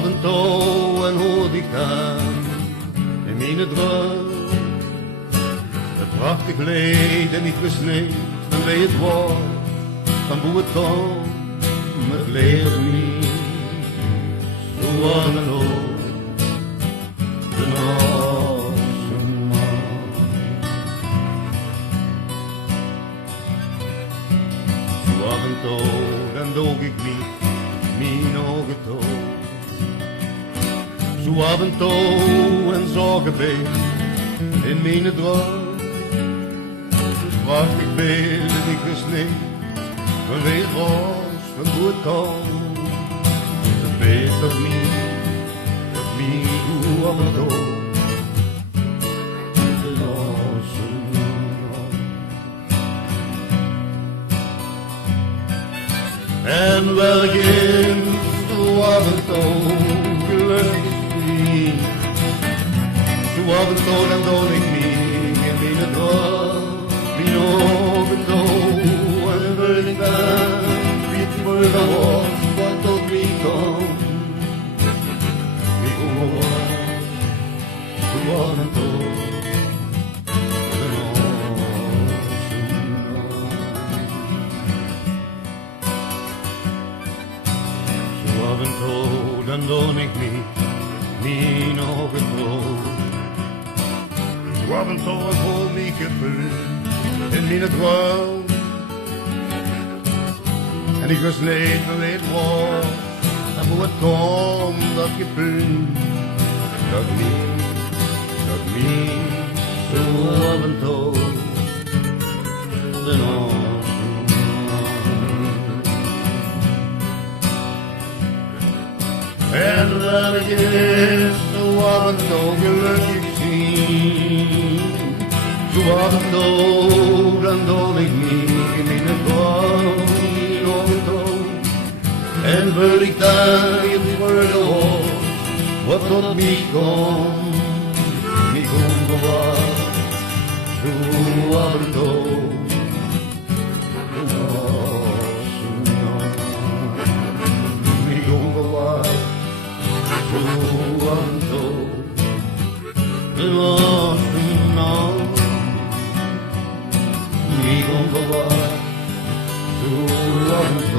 af en toe en hoorde ik dan in mijn droom het prachtig leed en niet gesneed van wie het was, van hoe het kwam, het leert niet zo aan en op de nassen man. Zo af en toe dan doog ik niet mijn ogen toe. Zo af en toe en zorgen bij in mijn droom. Prachtig beeld en ik gesneed van wie het was, van hoe het kwam. Het weet dat niet hoe af en toe de nassen man. En welk in zo af en toe gelukkig niet. Zo af en toe dan dood ik niet in mijn droom, mijn ogen toe. En wil ik dan wie het morgen was, wat tot wie komt. Ik hoor zo af en toe de nassen man. Zo af en toe dan dood ik niet mijn ogen toe. Zo af en toe voel ik gevuld in mijn droom. En ik gesleed me weet waar en hoe het komt dat gevoel. Dat niet zo af en toe de nassen man. En dat ik is zo af en toe gelukkig zie. Zo af en toe dan dood ik niet in mijn droom, mijn ogen toe. En wil ik daar in worden hoor, wat tot mij komt, mij komt bewaard. Zo af en toe de nassen man. Mij komt bewaard. Zo af en toe de nassen man. Mij komt bewaard. Zo af en toe